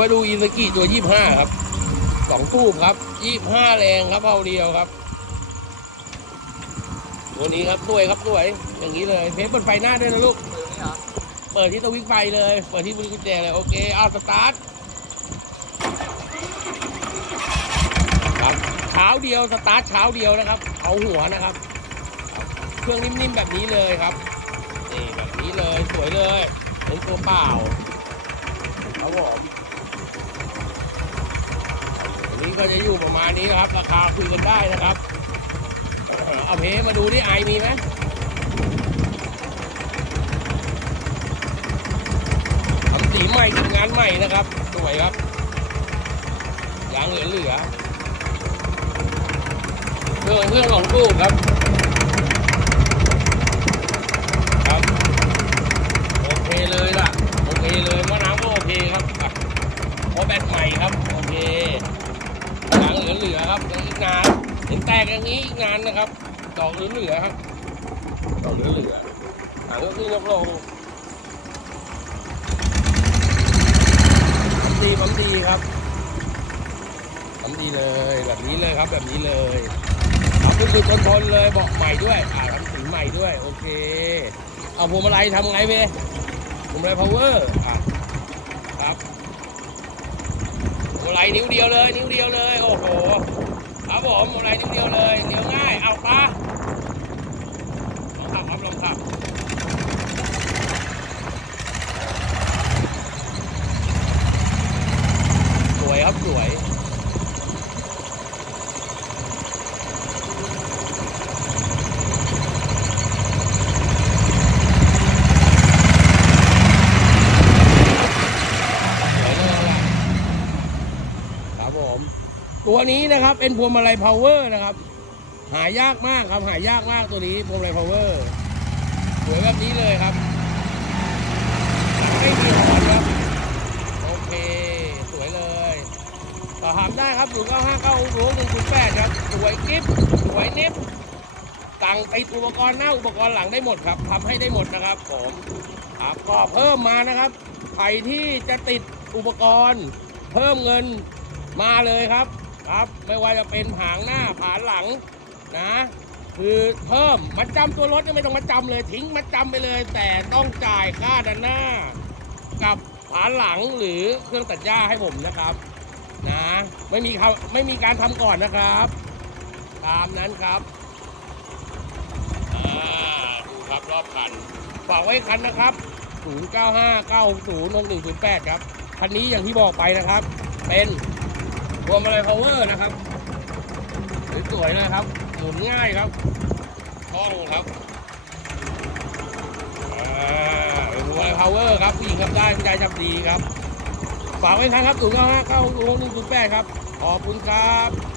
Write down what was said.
มาดูอีซากิตัวยี่ห้าครับสองตู้ครับยี่ห้าแรงครับเอาเดียวครับ ตัวนี้ครับสวยครับสวย อย่างนี้เลยเพชรเปิดไฟหน้าด้วยนะลูกเปิดที่สวิตช์ไฟเลย เปิดที่มือกุญแจเลย โอเคเอาสตาร์ทครับเช้าเดียวสตาร์ทเช้าเดียวนะครับ เอาหัวนะครับ เครื่องนิ่มๆแบบนี้เลยครับนี่แบบนี้เลยสวยเลยเป็นตัวเปล่าครับผมอันนี้ ก็จะอยู่ประมาณนี้ครับ ราคาคุยกันได้นะครับ เอาเพมาดูที่ไอมีไหมทำสีใหม่ทำงานใหม่นะครับ สวยครับยางเหลือเหลือเครื่องเครื่องของตู้ครับครับโอเคเลยล่ะโอเคเลยมะน้ำก็โอเคครับเพราะแบตใหม่ครับโครับอีกนานเห็นแตกอย่างนี้อีกนานนะครับดอกเหลือเหลือๆครับดอกเหลือเหลือๆหางก็ขึ้นยกลงทำดีทำดีครับทำดีเลยแบบนี้เลยครับแบบนี้เลยเอาขึ้นคือทนๆเลยบอกใหม่ด้วยอ่าทำสีใหม่ด้วยโอเคเอาพวงมาลัยทำไงเว้พวงมาลัย power อะครับพวงมาลัยนิ้วเดียวเลย นิ้วเดียวเลย โอ้โห ผมอะไรนิดเดียวเลยเดียวง่าย เอาปลาลองขับครับลองขับ สวยครับสวย สวยเลยล่ะครับผม ตัวนี้นะครับเป็นพวงมาลัย power นะครับ หายากมากครับหายากมากตัวนี้พวงมาลัย power สวยแบบนี้เลยครับไม่มีหอนครับโอเค สวยเลยต่อถามได้ครับหนึ่งเก้าห้าเก้าหนึ่งศูนย์แปดครับสวยกิ๊บสวยนิบสั่งติดอุปกรณ์หน้าอุปกรณ์หลังได้หมดครับทำให้ได้หมดนะครับผมครับก็เพิ่มมานะครับใครที่จะติดอุปกรณ์ เพิ่มเงินมาเลยครับ ครับ ไม่ว่าจะเป็นผางหน้าผางหลังนะ คือเพิ่มมัดจำตัวรถไม่ต้องมัดจำเลยทิ้งมัดจำไปเลย แต่ต้องจ่ายค่าด้านหน้า กับผานหลังหรือเครื่องตัดหญ้าให้ผมนะครับนะไม่มีเขาไม่มีการทำก่อนนะครับ ตามนั้นครับอ่าดูครับรอบคันฝากไว้คันนะครับ 0959606108 ครับคันนี้อย่างที่บอกไปนะครับ เป็น รวมอะไร power นะครับสวยๆเลยครับหมุนง่ายครับคล่องครับอ่าเป็นรวอร์ครับผู้หญิงทำได้ผู้ชายทำดีครับฝากไว้ครับเข้าห้องนึงตูแปะครับขอบคุณครับ